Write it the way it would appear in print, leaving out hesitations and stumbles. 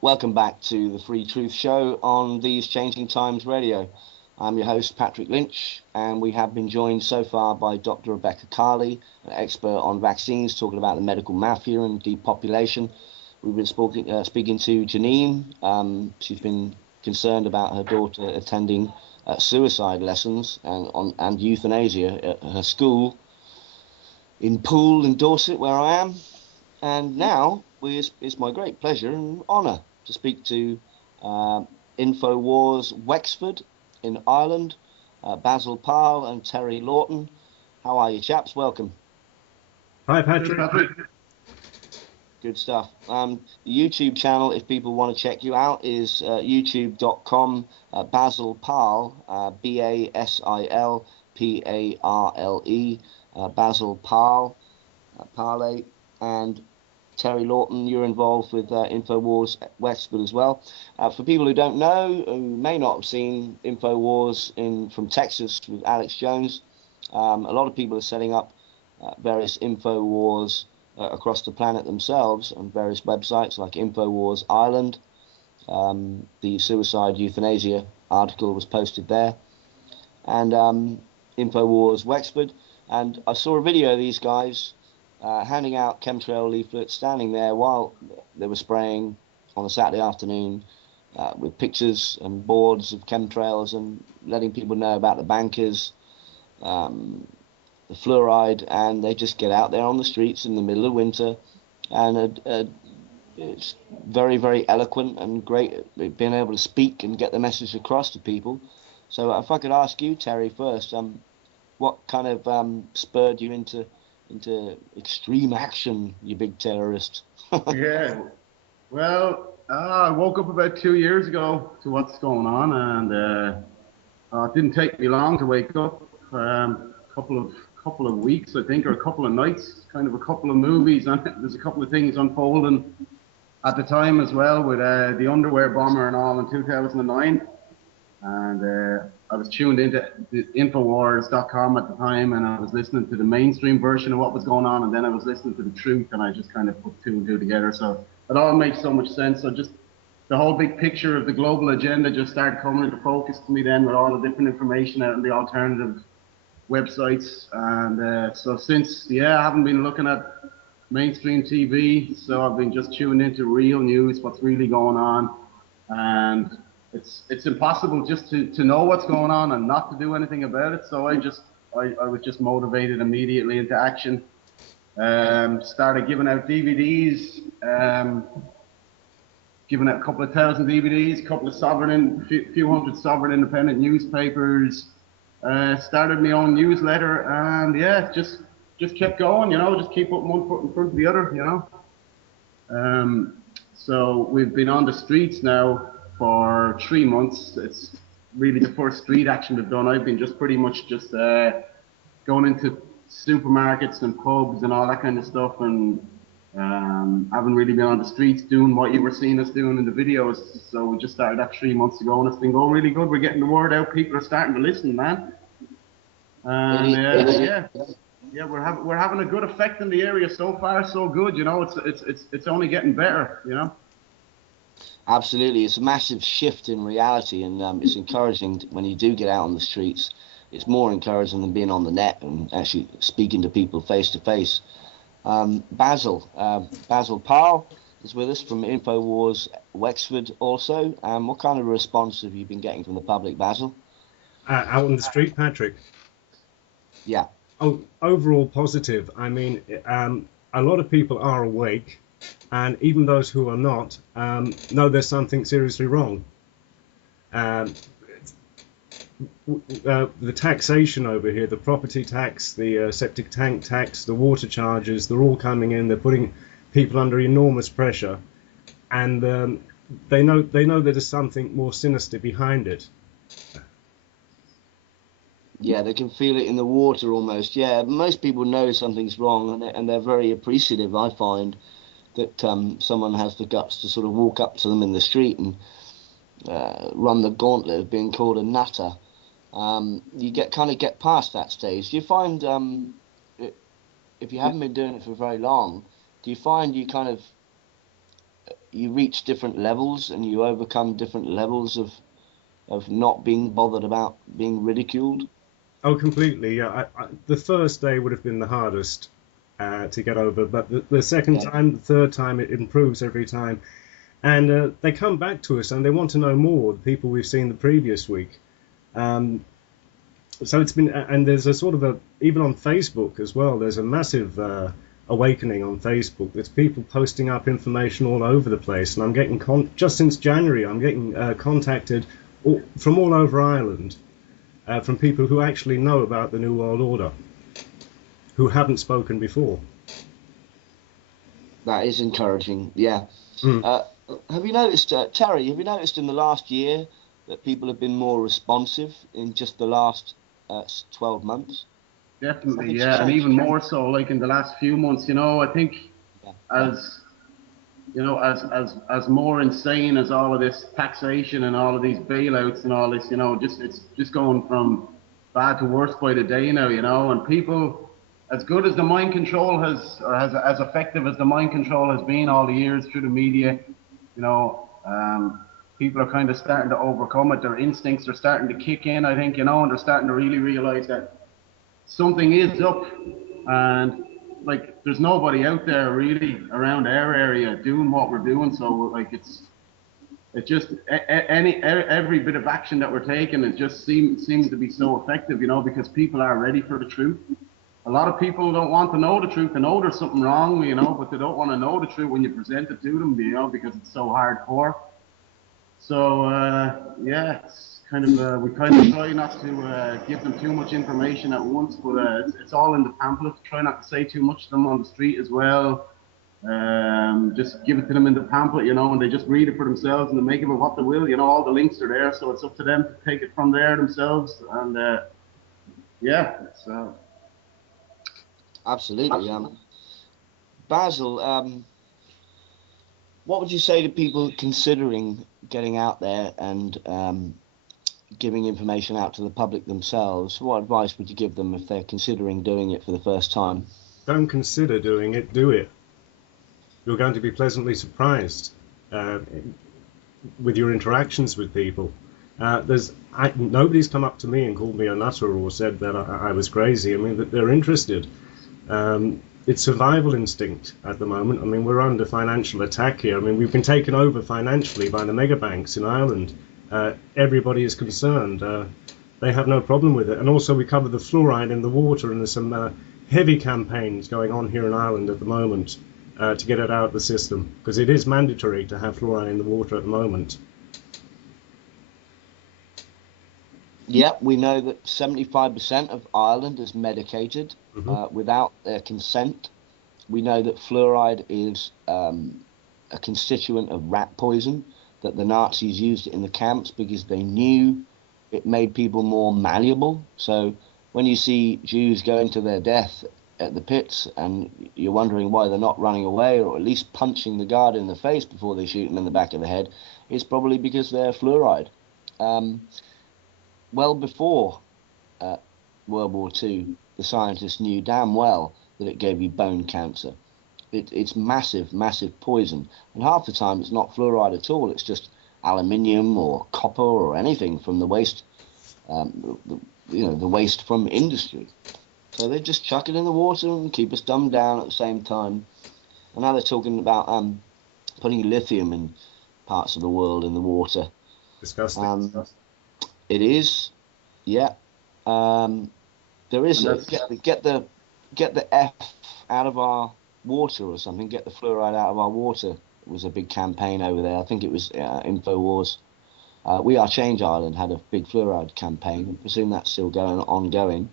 Welcome back to the Free Truth Show on These Changing Times Radio. I'm your host, Patrick Lynch, and we have been joined so far by Dr. Rebecca Carley, an expert on vaccines, talking about the medical mafia and depopulation. We've been speaking to Janine. She's been concerned about her daughter attending suicide lessons and euthanasia at her school in Poole in Dorset, where I am. And now it's my great pleasure and honour to speak to Infowars Wexford in Ireland, Basil Powell and Terry Lawton. How are you, chaps? Welcome. Hi, Patrick. Good stuff. The YouTube channel, if people want to check you out, is youtube.com Basil Powell, BASILPARLE, Basil Powell, Parley, and Terry Lawton. You're involved with Infowars Wexford as well. For people who don't know, who may not have seen Infowars from Texas with Alex Jones, a lot of people are setting up various Infowars across the planet themselves on various websites like Infowars Ireland. The suicide euthanasia article was posted there, and Infowars Wexford. And I saw a video of these guys handing out chemtrail leaflets, standing there while they were spraying on a Saturday afternoon with pictures and boards of chemtrails and letting people know about the bankers, the fluoride, and they just get out there on the streets in the middle of winter, and it's very, very eloquent and great being able to speak and get the message across to people. So if I could ask you, Terry, first, what kind of spurred you into extreme action, you big terrorist? Yeah, well, I woke up about 2 years ago to what's going on, and it didn't take me long to wake up. Couple of weeks, I think, or a couple of nights, kind of a couple of movies. There's a couple of things unfolding at the time as well with the underwear bomber and all in 2009. And I was tuned into Infowars.com at the time, and I was listening to the mainstream version of what was going on, and then I was listening to the truth, and I just kind of put two and two together. So it all makes so much sense. So just the whole big picture of the global agenda just started coming into focus to me then, with all the different information out in the alternative websites. And so since, I haven't been looking at mainstream TV, so I've been just tuning into real news, what's really going on. And it's impossible just to know what's going on and not to do anything about it. So I was just motivated immediately into action. Started giving out DVDs, giving out a couple of thousand DVDs, few hundred sovereign independent newspapers. Started my own newsletter, and just kept going, just keep putting one foot in front of the other, So we've been on the streets now for 3 months. It's really the first street action we've done. I've been just pretty much just going into supermarkets and pubs and all that kind of stuff, and haven't really been on the streets doing what you were seeing us doing in the videos. So we just started that 3 months ago, and it's been going really good. We're getting the word out. People are starting to listen, man. And we're having a good effect in the area so far. So good, It's only getting better, Absolutely, it's a massive shift in reality, and it's encouraging when you do get out on the streets. It's more encouraging than being on the net and actually speaking to people face to face. Basil Powell is with us from Infowars Wexford also. What kind of response have you been getting from the public, Basil? Out on the street, Patrick? Yeah. Oh, overall positive. I mean, a lot of people are awake, and even those who are not know there's something seriously wrong. The taxation over here, the property tax, the septic tank tax, the water charges, they're all coming in. They're putting people under enormous pressure, and they know there's something more sinister behind it. Yeah, they can feel it in the water almost. Yeah, most people know something's wrong, and they're very appreciative, I find, that someone has the guts to sort of walk up to them in the street and run the gauntlet of being called a nutter. You get past that stage. Do you find, if you haven't been doing it for very long, do you find you you reach different levels and you overcome different levels of not being bothered about being ridiculed. Oh, completely. Yeah, the first day would have been the hardest to get over, but the second time, the third time, it improves every time. And they come back to us and they want to know more, the people we've seen the previous week. So it's been, and there's a sort of even on Facebook as well, there's a massive awakening on Facebook. There's people posting up information all over the place. And I'm getting, just since January, I'm getting contacted from all over Ireland, from people who actually know about the New World Order, who haven't spoken before. That is encouraging, yeah. Have you noticed, Terry, have you noticed in the last year that people have been more responsive in just the last 12 months? Definitely, yeah, and even more so like in the last few months, I think as more insane as all of this taxation and all of these bailouts and all this, it's just going from bad to worse by the day now, and people, as good as the mind control as effective as the mind control has been all the years through the media, people are kind of starting to overcome it. Their instincts are starting to kick in, I think, and they're starting to really realize that something is up, and like there's nobody out there really around our area doing what we're doing. So like it just every bit of action that we're taking, it just seems to be so effective, because people are ready for the truth. A lot of people don't want to know the truth. They know there's something wrong, but they don't want to know the truth when you present it to them, because it's so hardcore. So yeah, it's kind of we kind of try not to give them too much information at once, but it's all in the pamphlet. Try not to say too much to them on the street as well. Just give it to them in the pamphlet, and they just read it for themselves and they make of it what they will. All the links are there, so it's up to them to take it from there themselves. And yeah, it's absolutely. Basil, what would you say to people considering getting out there and giving information out to the public themselves? What advice would you give them if they're considering doing it for the first time? Don't consider doing it, do it. You're going to be pleasantly surprised with your interactions with people. Nobody's come up to me and called me a nutter or said that I was crazy. I mean, that they're interested. It's survival instinct at the moment. I mean, we're under financial attack here. I mean, we've been taken over financially by the mega banks in Ireland. Everybody is concerned. They have no problem with it. And also we cover the fluoride in the water, and there's some heavy campaigns going on here in Ireland at the moment to get it out of the system, because it is mandatory to have fluoride in the water at the moment. Yeah, we know that 75% of Ireland is medicated without their consent. We know that fluoride is a constituent of rat poison, that the Nazis used it in the camps because they knew it made people more malleable. So when you see Jews going to their death at the pits and you're wondering why they're not running away or at least punching the guard in the face before they shoot him in the back of the head, it's probably because they're fluoride. Well before World War II, the scientists knew damn well that it gave you bone cancer. It's massive, massive poison. And half the time it's not fluoride at all. It's just aluminium or copper or anything from the waste, the waste from industry. So they just chuck it in the water and keep us dumbed down at the same time. And now they're talking about putting lithium in parts of the world in the water. Disgusting. It is, yeah. There is get the F out of our water or something. Get the fluoride out of our water. It was a big campaign over there. I think it was Infowars. We Are Change Ireland had a big fluoride campaign. I presume that's still ongoing.